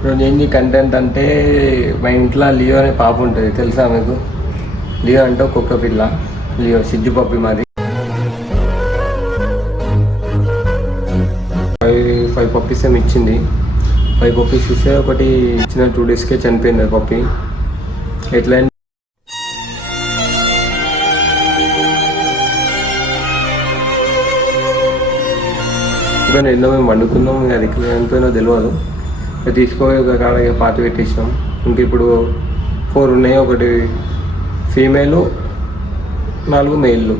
ఇప్పుడు ఏంటి కంటెంట్ అంటే మా ఇంట్లో లియో అనే పాప ఉంటుంది తెలుసా మీకు? లియో అంటే ఒక్కొక్క పిల్ల, లియో సిజ్జు పప్పి మాది. ఫైవ్ పప్పీస్ ఏమి ఇచ్చింది. 5 పప్పీస్ ఇస్తే ఒకటి ఇచ్చిన 2 డేస్కే చనిపోయింది ఆ పప్పి. ఎట్లా ఇంకా ఎన్నో మేము వండుకున్నాం, అది ఎంతైనా తెలియదు. తీసుకోవాలి ఒక కాడ పాత పెట్టేసినాం. ఇంక ఇప్పుడు 4 ఉన్నాయి, ఒకటి ఫీమేలు 4 మేళ్ళు,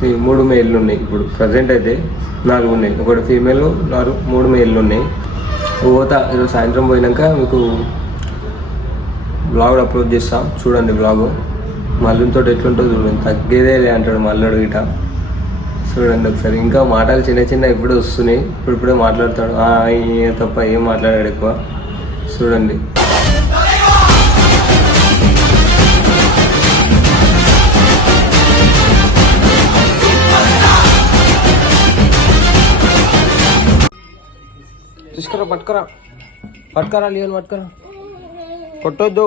3 మేళ్ళు ఉన్నాయి. ఇప్పుడు ప్రజెంట్ అయితే 4 ఉన్నాయి, ఒకటి ఫీమేలు 3 మేళ్ళు ఉన్నాయి. పోతా ఈరోజు సాయంత్రం పోయినాక మీకు బ్లాగ్ అప్లోడ్ చేస్తాం, చూడండి బ్లాగు. మల్లుతో ఎట్లుంటుందో చూడండి, తగ్గేదే లే అంటాడు మల్లుడు గిట. చూడండి ఒకసారి. ఇంకా మాటలు చిన్న చిన్న ఇప్పుడు వస్తున్నాయి, ఇప్పుడే మాట్లాడతాడు. తప్ప ఏం మాట్లాడాడు ఎక్కువ. చూడండి. తీసుకురా, పట్టుకరా లియోని పట్టుకరా, కొట్టొద్దు.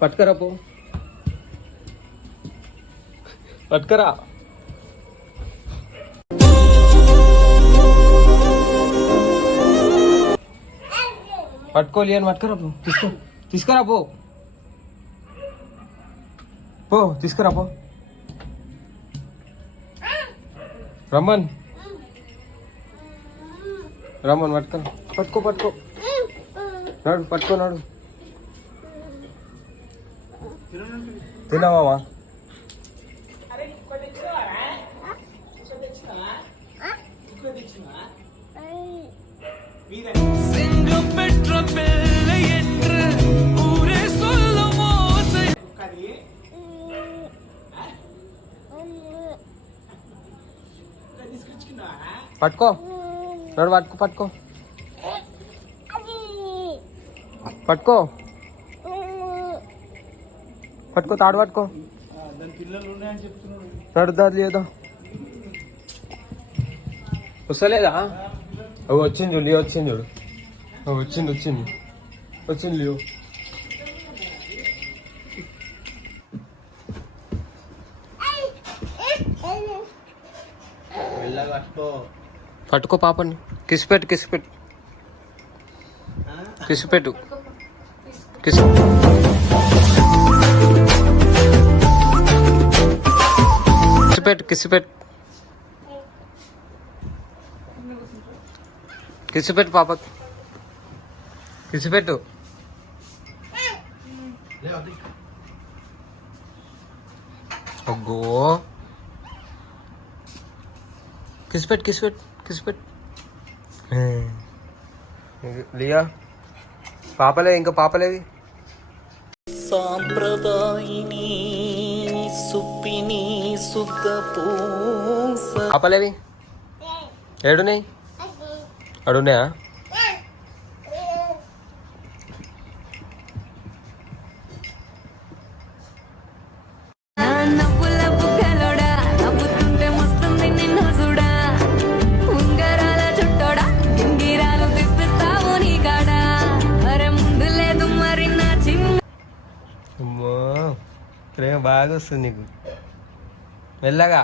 పట్టుకరా పో, పట్టుకరా. పట్టుకోలి అని పట్టుకరా పో, తీసుకురా పో, తీసుకురా పో. రమ్మన్ పట్టుకో నాడు, పట్టుకో నాడు. తిన్నావా? పట్టుకో నాడు, పట్టుకో తాడు పట్టుకో. నడుదాది లేదా వస్తలేదా? వచ్చింది లియో, వచ్చింది చూడు, వచ్చింది లియో. పట్టుకో పాపని, కిసిపెట్టు కిసిపెట్టు. కిసిపెట్టు పాప, కిసిపెట్టు. అగ్గో కిసిపెట్టు. లియా పాపలే, ఇంకా పాపలేవి? సాంప్రదాయిని సుప్పిని సుద్ధ పాపలేవి ఏడున్నాయి? అడున్నాయా? ప్రేమ బాగా వస్తుంది నీకు. మెల్లగా.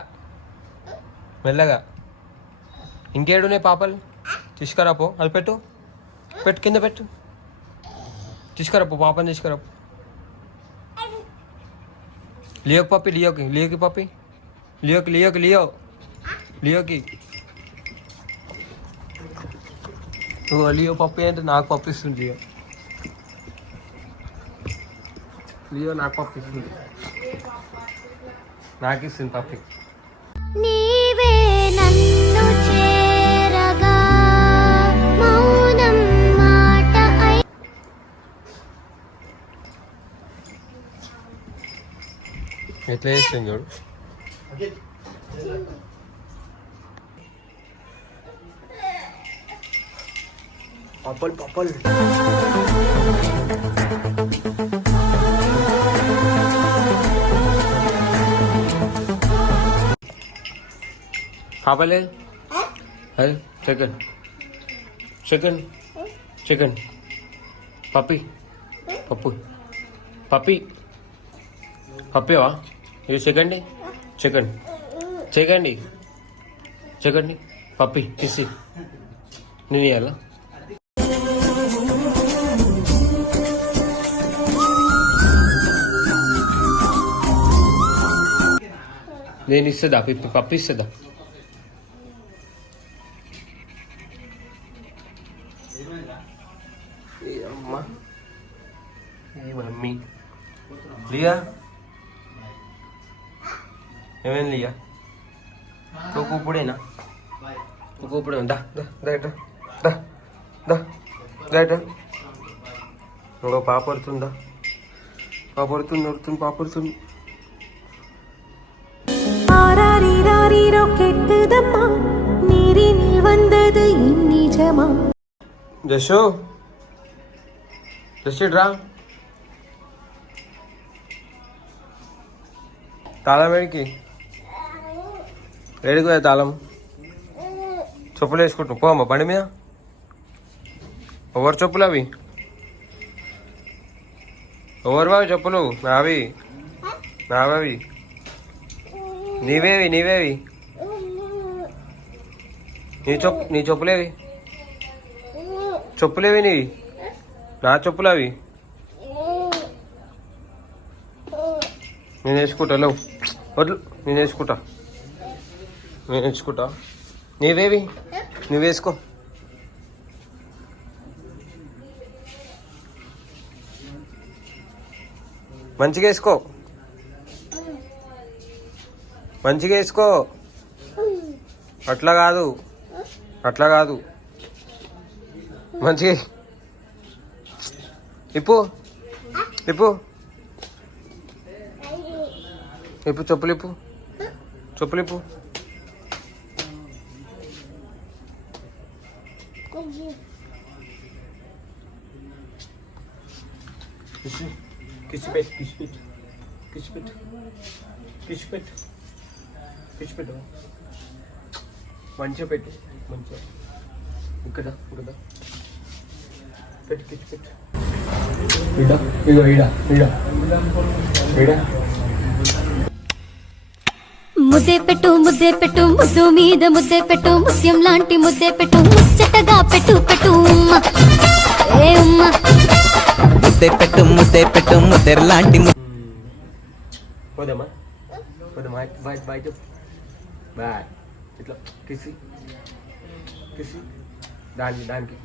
ఇంకేడున్నాయి పాపలు? తీసుకురాపో, అది పెట్టు కింద పెట్టు. తీసుకురాపో పాపని, తీసుకురాపో. లియోకి పప్పి, లియోకి పప్పి, లియోకి. లియో పప్పి అంటే నాకు పప్పిస్తుంది. లియో నాకు పప్పిస్తుంది, నాకు ఇస్తుంది పప్పి. నీవే నన్ను చేరగా మౌనం మాట ఎట్లా చేస్తుంది చూడు. పప్పలు పాపలే అది చికెన్ చికెన్ చికెన్ పప్పి పప్పు పప్పి పప్పివా ఇది చికెన్ చికెన్ చికెన్ చికెన్ పప్పి తీసి నేను ఇవ్వాలా నేను ఇస్తుందా పప్పు ఇస్తుందా అమ్మా ఏ మమ్మీ లియా ఏమైంది లియా కూపుడేనా కూపుడే దా దా దా దా ఇంకో పాప పడుతుందా పాప పడుతుంది నడుతుంది పాప పడుతుంది జషో జషిడ్రా తాళం వేడికి వేడికి తాళం చెప్పులు వేసుకుంటాం పోమ్మా బండి మీద ఎవరు చెప్పులు అవి ఎవరు బావి చెప్పులు నావి నావి నీవేవి నీ చెప్పులేవి చెప్పులేవి నీవి నా చెప్పులు అవి నేను వేసుకుంటా లేవు వడ్లు నేను వేసుకుంటా నీవేవి నువ్వు వేసుకో మంచిగా వేసుకో అట్లా కాదు మంచిగా ఇప్పు చెప్పులు ఇప్పు కిసి పెట్టు మంచిగా పెట్టు మంచిగా ఇక్కడ పెట్టు ముద్దే పెట్టు ముద్దు మీద ముద్దే పెట్టు ముత్యం లాంటి ముద్దే పెట్టు ముచ్చటగా పెట్టు ఏ ఉమ్మ ముద్దే పెట్టు ముద్దెర్ లాంటి పోదామా బాయ్ చెప్పు బాయ్ ఇట్లా కిసి దానికి